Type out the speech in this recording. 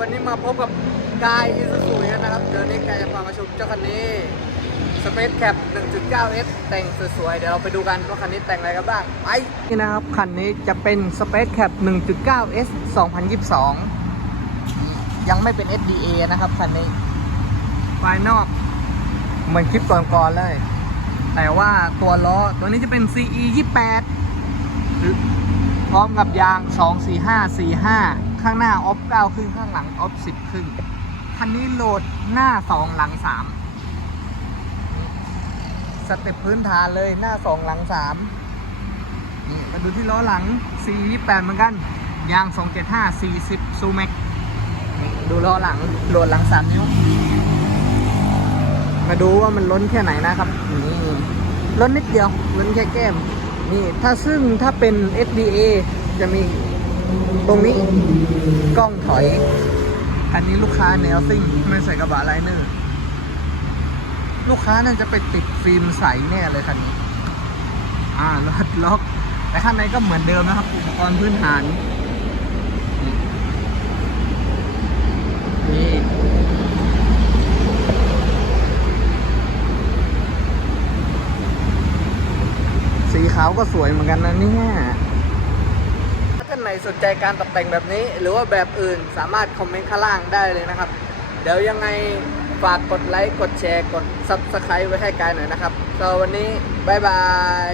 วันนี้มาพบกับกายอิซูซุนะครับ เดี๋ยวนี้กายจะพามาชมเจ้าคันนี้ Space Cap 1.9S แต่งสวยๆ เดี๋ยวเราไปดูกันว่าคันนี้แต่งอะไรกันบ้างไปนี่นะครับ คันนี้จะเป็น Space Cap 1.9S 2022 ยังไม่เป็น SDA นะครับ คันนี้ภายนอก เหมือนคลิปก่อนๆเลย แต่ว่าตัวล้อตัวนี้จะเป็น CE 28พร้อมกับยาง 2 4 5 4 5 ข้างหน้าออฟ9ครึ่งข้างหลังออฟ10ครึ่งคันนี้โหลดหน้า2หลัง3สเต็ปพื้นฐานเลยหน้า2หลัง3นี่มาดูที่ล้อหลัง 428 เหมือนกัน ยาง 275 40ซูเม็กดูล้อหลังโหลดหลัง3นิ้ว มาดูว่ามันล้นแค่ไหนนะครับ นี่ล้นนิดเดียวล้นแค่แก้ม นี่ถ้าซึ่งถ้าเป็น SDA จะมี ตรงนี้กล้องถอย อันนี้ลูกค้าแนวซิ่งไม่ใส่กระบะไลเนอร์ลูกค้าน่าจะไปติดฟิล์มใสแน่เลยคันนี้ อ่ารถล็อก แต่ข้างในก็เหมือนเดิมนะครับอุปกรณ์พื้นฐาน นี่ สีขาวก็สวยเหมือนกันนะเนี่ย ไหนสนใจการตกแต่งแบบนี้ หรือว่าแบบอื่นสามารถคอมเมนต์ข้างล่างได้เลยนะครับ เดี๋ยวยังไงฝากกดไลค์ กดแชร์ กด Subscribe ไว้ให้กายหน่อยนะครับสำหรับวันนี้ บ๊ายบาย